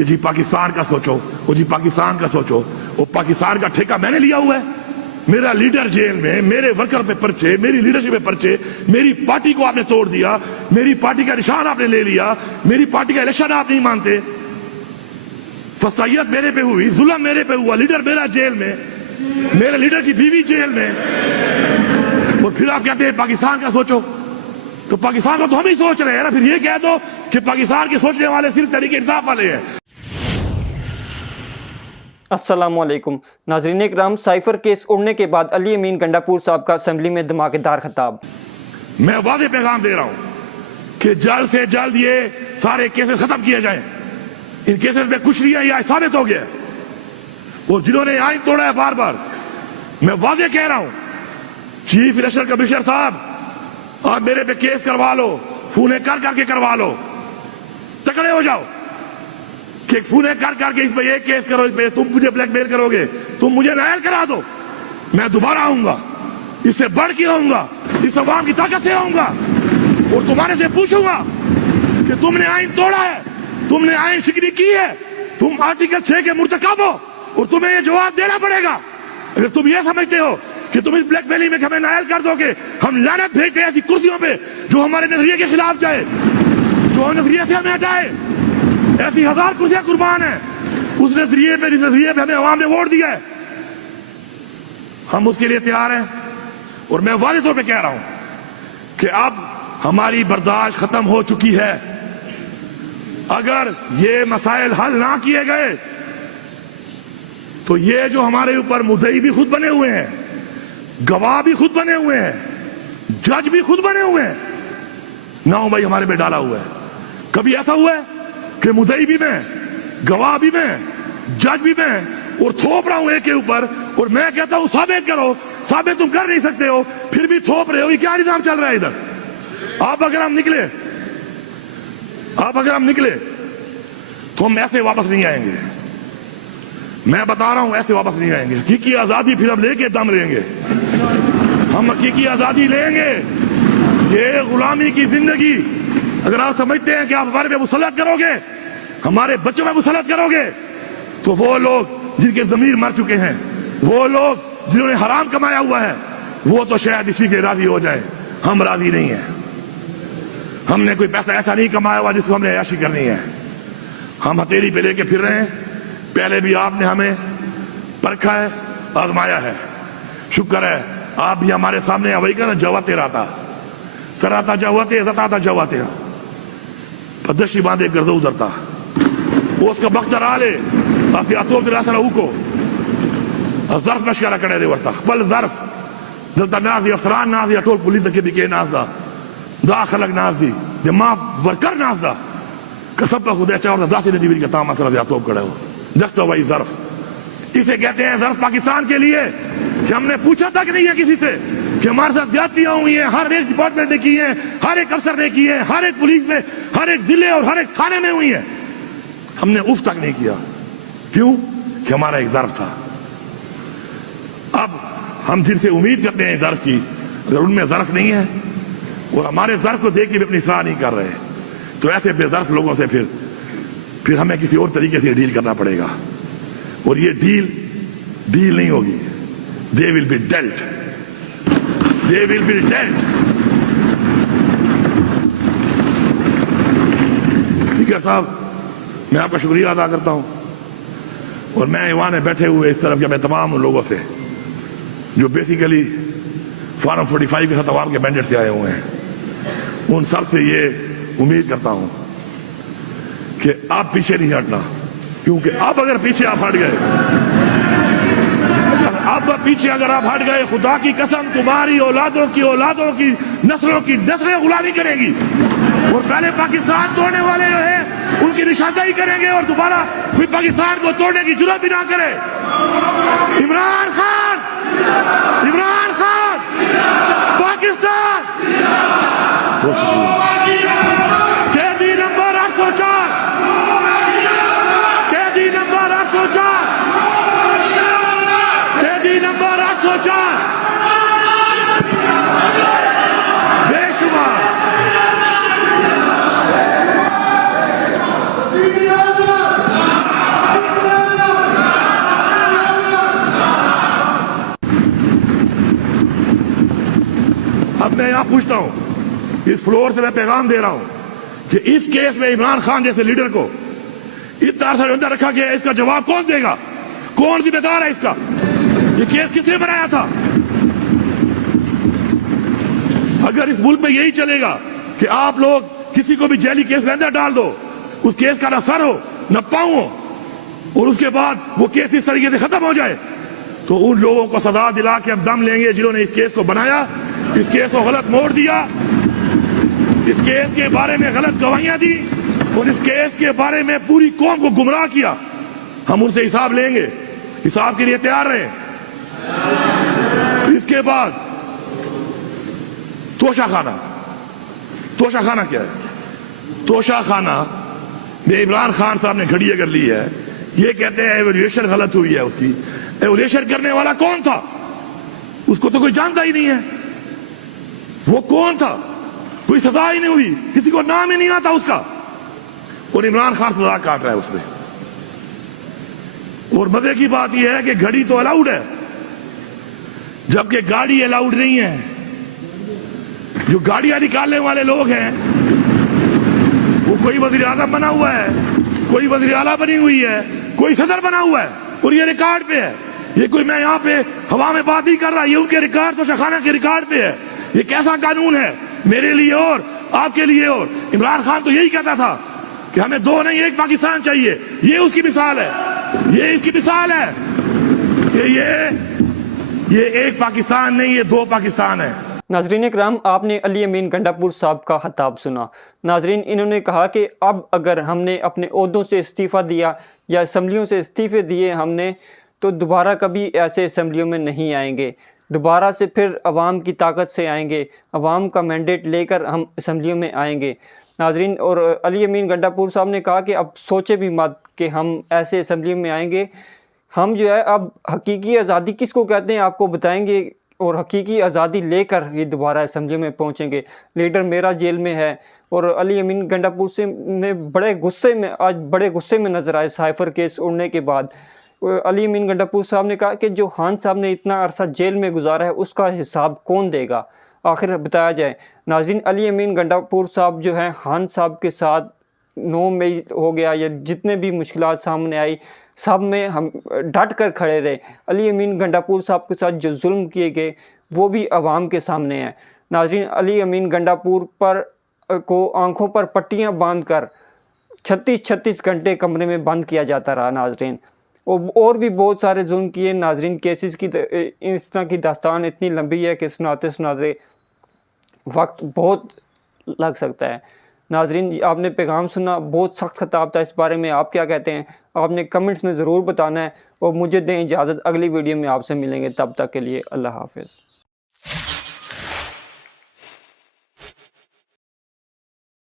کہ جی پاکستان کا سوچو، وہ جی پاکستان کا سوچو، وہ پاکستان کا ٹھیکہ میں نے لیا ہوا ہے؟ میرا لیڈر جیل میں، میرے ورکر پہ پرچے، میری لیڈرشپ پہ پرچے، میری پارٹی کو آپ نے توڑ دیا، میری پارٹی کا نشان آپ نے لے لیا، میری پارٹی کا الیکشن آپ نہیں مانتے، فسائیت میرے پہ ہوئی، ظلم میرے پہ ہوا، لیڈر میرا جیل میں، میرے لیڈر کی بیوی جیل میں، اور پھر آپ کہتے ہیں پاکستان کا سوچو۔ تو پاکستان کو تو ہم ہی سوچ رہے ہیں نا، پھر یہ کہہ دو کہ پاکستان کے سوچنے والے صرف تحریک انصاف والے ہیں۔ السلام علیکم ناظرین اکرام، سائفر کیس اڑنے کے بعد علی امین گنڈاپور صاحب کا اسمبلی میں دھماکے دار خطاب۔ میں واضح پیغام دے رہا ہوں کہ جلد سے جلد یہ سارے کیسز ختم کیے جائیں۔ ان کیسز میں کچھ نہیں ہے، یہ ثابت ہو گیا ہے۔ وہ جنہوں نے آئین توڑا ہے بار بار، میں واضح کہہ رہا ہوں، چیف الیکشن کمشنر صاحب آپ میرے پہ کیس کروا لو، فونے کر کے کروا لو، تکڑے ہو جاؤ کہ فونے کر کے اس پہ یہ کیس کرو، اس پہ تم مجھے بلیک میل کرو گے، تم مجھے نائل کرا دو، میں دوبارہ آؤں گا، اس سے بڑھ کے آؤں گا، اس عوام کی طاقت سے آؤں گا، اور تمہارے سے پوچھوں گا کہ تم نے آئین توڑا ہے، تم نے آئین شکنی کی ہے، تم آرٹیکل 6 کے مرتکب ہو، اور تمہیں یہ جواب دینا پڑے گا۔ اگر تم یہ سمجھتے ہو کہ تم اس بلیک میلنگ میں ہمیں نائل کر دو گے، ہم لعنت بھیجتے ہیں ایسی کرسیوں پہ جو ہمارے نظریے کے خلاف جائے، جو نظریے سے ہمیں ہٹائے، ایسی 1000 کرسیاں قربان ہیں اس نظریے پہ، جس نظریے پہ ہمیں عوام نے ووٹ دیا ہے، ہم اس کے لیے تیار ہیں۔ اور میں واضح طور پہ کہہ رہا ہوں کہ اب ہماری برداشت ختم ہو چکی ہے۔ اگر یہ مسائل حل نہ کیے گئے تو یہ جو ہمارے اوپر مدعی بھی خود بنے ہوئے ہیں، گواہ بھی خود بنے ہوئے ہیں، جج بھی خود بنے ہوئے ہیں، نو بھائی ہمارے پہ ڈالا ہوا ہے۔ کبھی ایسا ہوا ہے کہ مدعی بھی میں، گواہ بھی میں، جج بھی میں، اور تھوپ رہا ہوں ایک کے اوپر، اور میں کہتا ہوں ثابت کرو، ثابت تم کر نہیں سکتے ہو، پھر بھی تھوپ رہے ہو۔ یہ کیا نظام چل رہا ہے ادھر؟ آپ اگر ہم نکلے تو ہم ایسے واپس نہیں آئیں گے، میں بتا رہا ہوں، ایسے واپس نہیں آئیں گے۔ حقیقی آزادی پھر ہم لے کے دم لیں گے، ہم حقیقی آزادی لیں گے۔ یہ غلامی کی زندگی اگر آپ سمجھتے ہیں کہ آپ ہمارے پہ مسلط کرو گے، ہمارے بچوں پہ مسلط کرو گے، تو وہ لوگ جن کے ضمیر مر چکے ہیں، وہ لوگ جنہوں نے حرام کمایا ہوا ہے، وہ تو شاید اسی کے راضی ہو جائے۔ ہم راضی نہیں ہیں، ہم نے کوئی پیسہ ایسا نہیں کمایا ہوا جس کو ہم نے عیاشی کرنی ہے۔ ہم ہتھیلی پہ لے کے پھر رہے ہیں، پہلے بھی آپ نے ہمیں پرکھا ہے، آزمایا ہے، شکر ہے آپ بھی ہمارے سامنے وہی کہنا جوا تیرا تھا، ترا تھا جوا تیرا، زتا تھا جوا تیرا، پدشی باندھے گردو ادھرتا، وہ اس کا بختر آلے آتی اتوب دل آسر اوکو ظرف مشکرہ کڑے دے ورتا قبل ظرف دلتا ناز دی افسران ناز دی اٹول پولیس دکی بھی کے ناز دا دا خلق ناز دی دے ماں ورکر ناز دا کسب پا خودے چاہور دا ذاتی ندی بھی کتام آسر دی اتوب کڑے ہو دیکھتا وہی ظرف۔ اسے کہتے ہیں ظرف پاکستان کے لیے کہ ہم نے پوچھا تک نہیں ہے کسی سے کہ ہمارے ساتھ زیادتیاں ہوئی ہیں، ہر ایک ڈپارٹمنٹ نے کی ہیں، ہر ایک افسر نے کی ہیں، ہر ایک پولیس میں، ہر ایک ضلع اور ہر ایک تھانے میں ہوئی ہیں، ہم نے اف تک نہیں کیا۔ کیوں؟ کہ ہمارا ایک ظرف تھا۔ اب ہم جن سے امید کرتے ہیں ظرف کی، اگر ان میں ظرف نہیں ہے اور ہمارے ظرف کو دیکھ کے بھی اپنی اصلاح نہیں کر رہے، تو ایسے بے ظرف لوگوں سے پھر ہمیں کسی اور طریقے سے ڈیل کرنا پڑے گا، اور یہ ڈیل نہیں ہوگی۔ They will be dealt. They will be dealt. Speaker صاحب، میں آپ کا شکریہ ادا کرتا ہوں، اور میں ایوان میں بیٹھے ہوئے اس طرف کے میں تمام لوگوں سے جو بیسیکلی فارم 45 کے ساتھ عوام کے مینڈیٹ سے آئے ہوئے ہیں، ان سب سے یہ امید کرتا ہوں کہ آپ پیچھے نہیں ہٹنا، کیونکہ آپ اگر پیچھے آپ ہٹ گئے، اب پیچھے اگر آپ ہٹ گئے، خدا کی قسم تمہاری اولادوں کی نسلوں کی نسلیں غلامی کریں گی، اور پہلے پاکستان توڑنے والے جو ہیں ان کی نشاندہی کریں گے، اور دوبارہ پھر پاکستان کو توڑنے کی جرات بھی نہ کرے۔ عمران خان پاکستان قیدی نمبر 804 قیدی نمبر 804 قیدی نمبر 804 بے شمار میں یہاں پوچھتا ہوں, اس فلور سے میں پیغام دے رہا ہوں کہ اس کیس میں عمران خان جیسے لیڈر کو اتنا عرصہ اندر رکھا گیا, اس کا جواب کون دے گا؟ کون ذمہ دار ہے اس کا؟ یہ کیس کس نے بنایا تھا؟ اگر اس ملک میں یہی چلے گا کہ آپ لوگ کسی کو بھی جیلی کیس میں اندر ڈال دو, اس کیس کا نہ سر ہو نہ پاؤں ہو, اور اس کے بعد وہ کیس اس طریقے سے ختم ہو جائے, تو ان لوگوں کو سزا دلا کے ہم دم لیں گے جنہوں نے اس کیس کو بنایا, اس کیس کو غلط موڑ دیا, اس کیس کے بارے میں غلط گواہیاں دی, اور اس کیس کے بارے میں پوری قوم کو گمراہ کیا. ہم ان سے حساب لیں گے, حساب کے لیے تیار رہیں. اس کے بعد توشہ خانہ. توشہ خانہ کیا ہے؟ توشہ خانہ میں عمران خان صاحب نے گھڑی اگر لی ہے, یہ کہتے ہیں ایویلیوشن غلط ہوئی ہے. اس کی ایویلیوشن کرنے والا کون تھا؟ اس کو تو کوئی جانتا ہی نہیں ہے. وہ کون تھا؟ کوئی سزا ہی نہیں ہوئی, کسی کو نام ہی نہیں آتا اس کا, اور عمران خان سزا کاٹ رہا ہے اس میں. اور مزے کی بات یہ ہے کہ گھڑی تو الاؤڈ ہے, جبکہ گاڑی الاؤڈ نہیں ہے. جو گاڑیاں نکالنے والے لوگ ہیں وہ کوئی وزیر اعظم بنا ہوا ہے, کوئی وزیر اعلیٰ بنی ہوئی ہے, کوئی صدر بنا ہوا ہے, اور یہ ریکارڈ پہ ہے. یہ کوئی میں یہاں پہ ہوا میں بات نہیں کر رہا, یہ ان کے ریکارڈ تو شخانہ کے ریکارڈ پہ ہے. یہ کیسا قانون ہے میرے لیے اور آپ کے لیے؟ اور عمران خان تو یہی کہتا تھا کہ ہمیں دو نہیں ایک پاکستان چاہیے. یہ اس کی مثال ہے, یہ اس کی مثال ہے کہ یہ ایک پاکستان نہیں, یہ دو پاکستان ہے. ناظرین اکرام, آپ نے علی امین گنڈا پور صاحب کا خطاب سنا. ناظرین, انہوں نے کہا کہ اب اگر ہم نے اپنے عہدوں سے استعفیٰ دیا یا اسمبلیوں سے استعفے دیے ہم نے, تو دوبارہ کبھی ایسے اسمبلیوں میں نہیں آئیں گے. دوبارہ سے پھر عوام کی طاقت سے آئیں گے, عوام کا مینڈیٹ لے کر ہم اسمبلیوں میں آئیں گے. ناظرین, اور علی امین گنڈا پور صاحب نے کہا کہ اب سوچے بھی مت کہ ہم ایسے اسمبلیوں میں آئیں گے. ہم جو ہے اب حقیقی آزادی کس کو کہتے ہیں آپ کو بتائیں گے, اور حقیقی آزادی لے کر یہ دوبارہ اسمبلی میں پہنچیں گے. لیڈر میرا جیل میں ہے, اور علی امین گنڈا پور سے نے آج بڑے غصے میں نظر آئے سائفر کیس اڑنے کے بعد. علی امین گنڈا پور صاحب نے کہا کہ جو خان صاحب نے اتنا عرصہ جیل میں گزارا ہے اس کا حساب کون دے گا, آخر بتایا جائے. ناظرین, علی امین گنڈا پور صاحب جو ہیں خان صاحب کے ساتھ 9 مئی ہو گیا یا جتنے بھی مشکلات سامنے آئی سب میں ہم ڈٹ کر کھڑے رہے. علی امین گنڈا پور صاحب کے ساتھ جو ظلم کیے گئے وہ بھی عوام کے سامنے ہیں. ناظرین, علی امین گنڈا پور کو آنکھوں پر پٹیاں باندھ کر 36 گھنٹے کمرے میں بند کیا جاتا رہا. ناظرین, اور بھی بہت سارے ظلم کیے. ناظرین, کیسز کی اس طرح کی داستان اتنی لمبی ہے کہ سناتے سناتے وقت بہت لگ سکتا ہے. ناظرین, آپ نے پیغام سنا, بہت سخت خطاب تھا. اس بارے میں آپ کیا کہتے ہیں آپ نے کمنٹس میں ضرور بتانا ہے, اور مجھے دیں اجازت, اگلی ویڈیو میں آپ سے ملیں گے. تب تک کے لیے اللہ حافظ.